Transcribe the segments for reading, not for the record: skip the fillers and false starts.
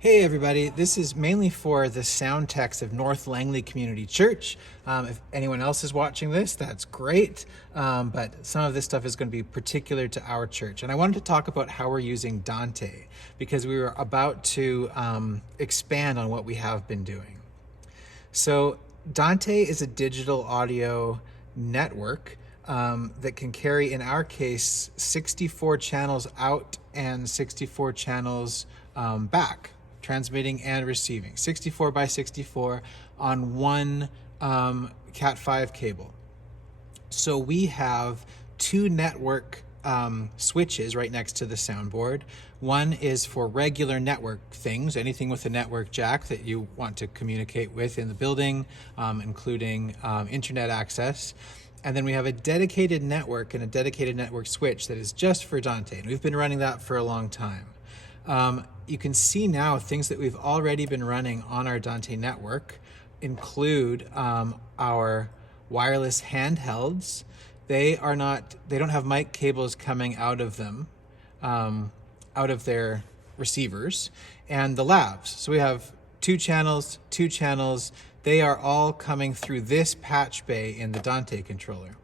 Hey everybody, this is mainly for the Soundchecks of North Langley Community Church. If anyone else is watching this, that's great, but some of this stuff is going to be particular to our church. And I wanted to talk about how we're using DANTE, because we were about to expand on what we have been doing. So DANTE is a digital audio network that can carry, in our case, 64 channels out and 64 channels back, transmitting and receiving, 64 by 64 on one Cat5 cable. So we have two network switches right next to the soundboard. One is for regular network things, anything with a network jack that you want to communicate with in the building, including internet access. And then we have a dedicated network and a dedicated network switch that is just for DANTE. And we've been running that for a long time. You can see now things that we've already been running on our DANTE network include our wireless handhelds. They don't have mic cables coming out of them, out of their receivers, and the labs. So we have two channels. They are all coming through this patch bay in the DANTE controller.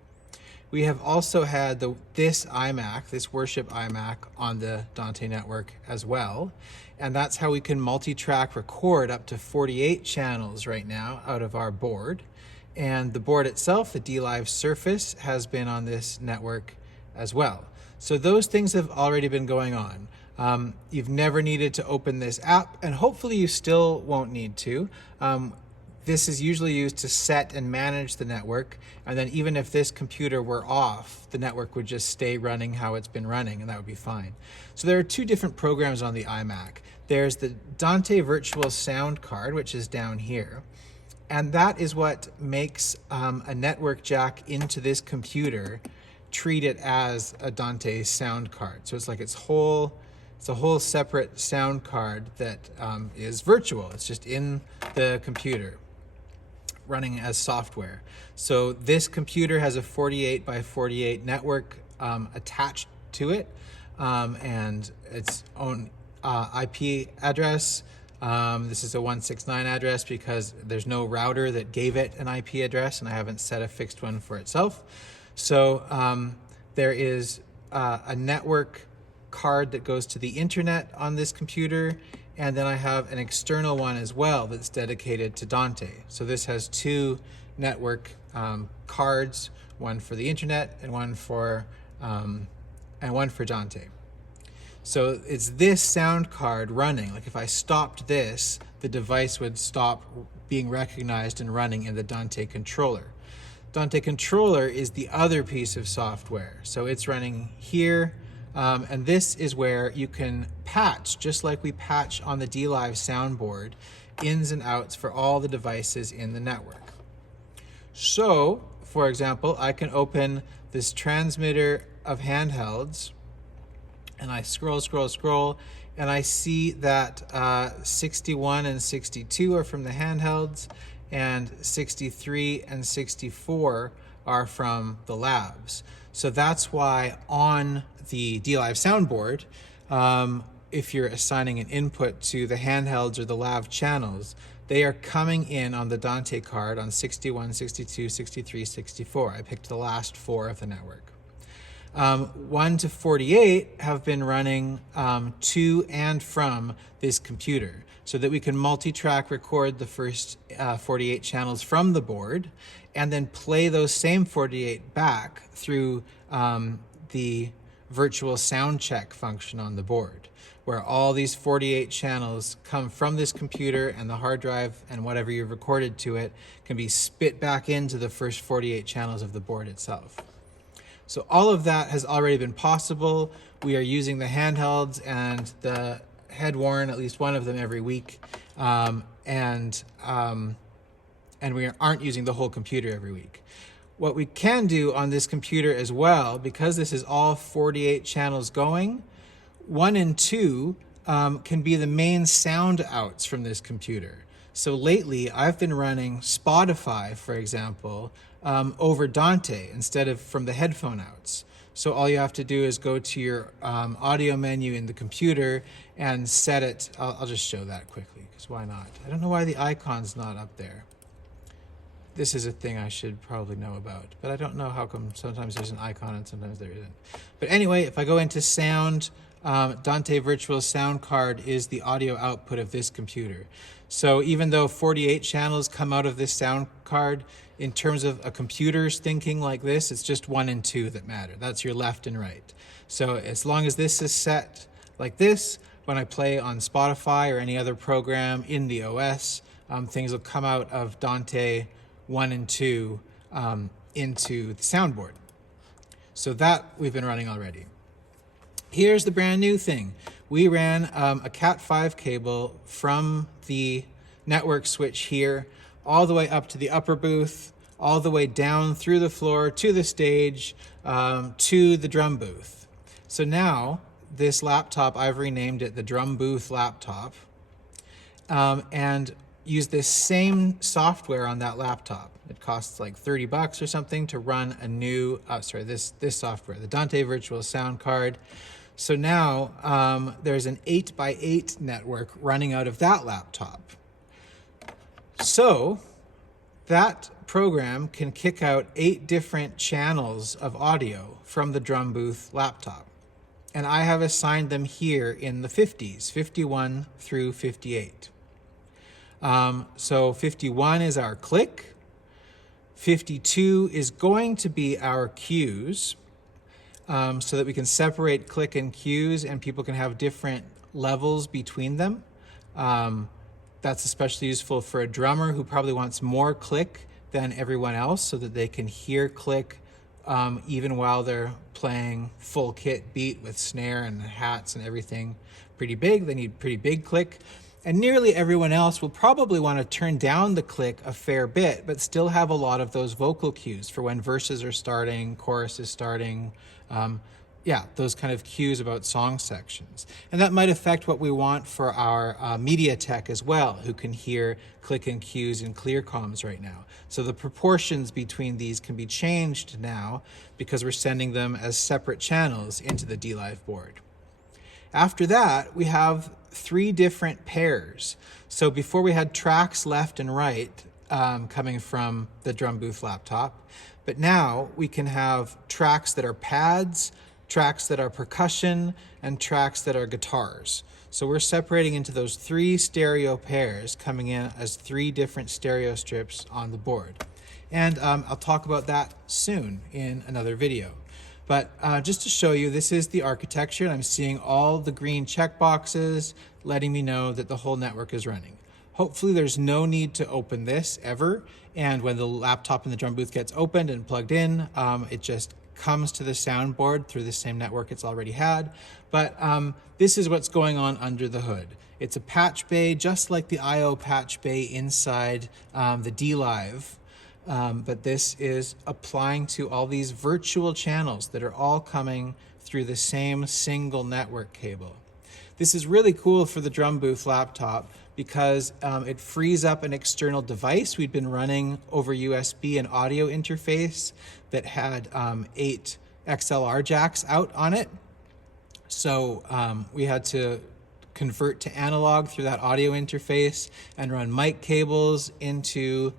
We have also had this iMac, this worship iMac, on the DANTE network as well. And that's how we can multi-track record up to 48 channels right now out of our board. And the board itself, the DLive Surface, has been on this network as well. So those things have already been going on. You've never needed to open this app, and hopefully you still won't need to. This is usually used to set and manage the network, and then even if this computer were off, the network would just stay running how it's been running, and that would be fine. So there are two different programs on the iMac. There's the DANTE Virtual Sound Card, which is down here, and that is what makes a network jack into this computer treat it as a DANTE sound card. So it's like it's a whole separate sound card that is virtual. It's just in the computer, running as software. So this computer has a 48 by 48 network attached to it, and its own IP address. This is a 169 address because there's no router that gave it an IP address, and I haven't set a fixed one for itself. So there is a network card that goes to the internet on this computer, and then I have an external one as well that's dedicated to DANTE. So this has two network cards, one for the internet and one for DANTE. So it's this sound card running. Like if I stopped this, the device would stop being recognized and running in the DANTE controller. DANTE Controller is the other piece of software. So it's running here, and this is where you can patch, just like we patch on the DLive soundboard, ins and outs for all the devices in the network. So, for example, I can open this transmitter of handhelds, and I scroll, and I see that 61 and 62 are from the handhelds, and 63 and 64 are from the labs. So that's why on the DLive soundboard, if you're assigning an input to the handhelds or the lav channels, they are coming in on the DANTE card on 61, 62, 63, 64. I picked the last four of the network. 1 to 48 have been running to and from this computer, so that we can multi-track record the first 48 channels from the board and then play those same 48 back through the virtual Soundcheck function on the board, where all these 48 channels come from this computer, and the hard drive and whatever you've recorded to it can be spit back into the first 48 channels of the board itself. So all of that has already been possible. We are using the handhelds and the head worn, at least one of them every week, and we aren't using the whole computer every week. What we can do on this computer as well, because this is all 48 channels going, 1 and 2 can be the main sound outs from this computer. So lately I've been running Spotify, for example, over DANTE instead of from the headphone outs. So all you have to do is go to your audio menu in the computer and set it. I'll just show that quickly, because why not? I don't know why the icon's not up there. This is a thing I should probably know about, but I don't know how come sometimes there's an icon and sometimes there isn't. But anyway, if I go into sound, DANTE Virtual Sound Card is the audio output of this computer. So even though 48 channels come out of this sound card, in terms of a computer's thinking like this, it's just 1 and 2 that matter. That's your left and right. So as long as this is set like this, when I play on Spotify or any other program in the OS, things will come out of DANTE 1 and 2 into the soundboard. So that we've been running already. Here's the brand new thing. We ran a Cat5 cable from the network switch here all the way up to the upper booth, all the way down through the floor to the stage, to the drum booth. So now this laptop, I've renamed it the DRUMBOOTH laptop, and use this same software on that laptop. It costs like $30 or something to run a new, this software, the DANTE Virtual Sound Card. So now there's an 8x8 network running out of that laptop. So that program can kick out 8 different channels of audio from the DRUMBOOTH laptop. And I have assigned them here in the 50s, 51 through 58. So 51 is our click. 52 is going to be our cues, so that we can separate click and cues and people can have different levels between them. That's especially useful for a drummer who probably wants more click than everyone else so that they can hear click even while they're playing full kit beat with snare and hats and everything pretty big. They need pretty big click. And nearly everyone else will probably want to turn down the click a fair bit, but still have a lot of those vocal cues for when verses are starting, chorus is starting, those kind of cues about song sections. And that might affect what we want for our media tech as well, who can hear click and cues in clear comms right now. So the proportions between these can be changed now because we're sending them as separate channels into the DLive board. After that, we have 3 different pairs. So before we had tracks left and right coming from the DRUMBOOTH laptop, but now we can have tracks that are pads, tracks that are percussion, and tracks that are guitars. So we're separating into those 3 stereo pairs coming in as 3 different stereo strips on the board. And I'll talk about that soon in another video. But just to show you, this is the architecture, and I'm seeing all the green check boxes letting me know that the whole network is running. Hopefully there's no need to open this ever, and when the laptop in the drum booth gets opened and plugged in, it just comes to the soundboard through the same network it's already had. But this is what's going on under the hood. It's a patch bay, just like the I/O patch bay inside the DLive. But this is applying to all these virtual channels that are all coming through the same single network cable. This is really cool for the DRUMBOOTH laptop because it frees up an external device. We'd been running over USB an audio interface that had 8 XLR jacks out on it. So we had to convert to analog through that audio interface and run mic cables into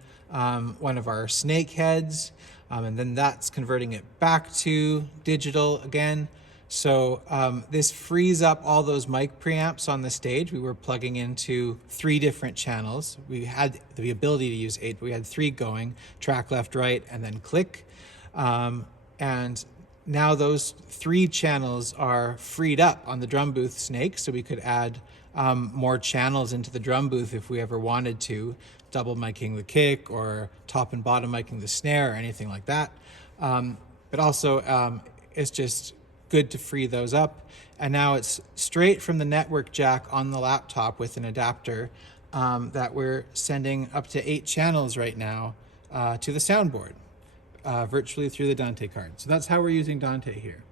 one of our snake heads, and then that's converting it back to digital again. So this frees up all those mic preamps on the stage. We were plugging into 3 different channels. We had the ability to use 8, but we had 3 going, track left, right, and then click. And now those 3 channels are freed up on the drum booth snake, so we could add more channels into the drum booth if we ever wanted to, double miking the kick or top and bottom miking the snare or anything like that. But also it's just good to free those up. And now it's straight from the network jack on the laptop with an adapter that we're sending up to 8 channels right now to the soundboard virtually through the DANTE card. So that's how we're using DANTE here.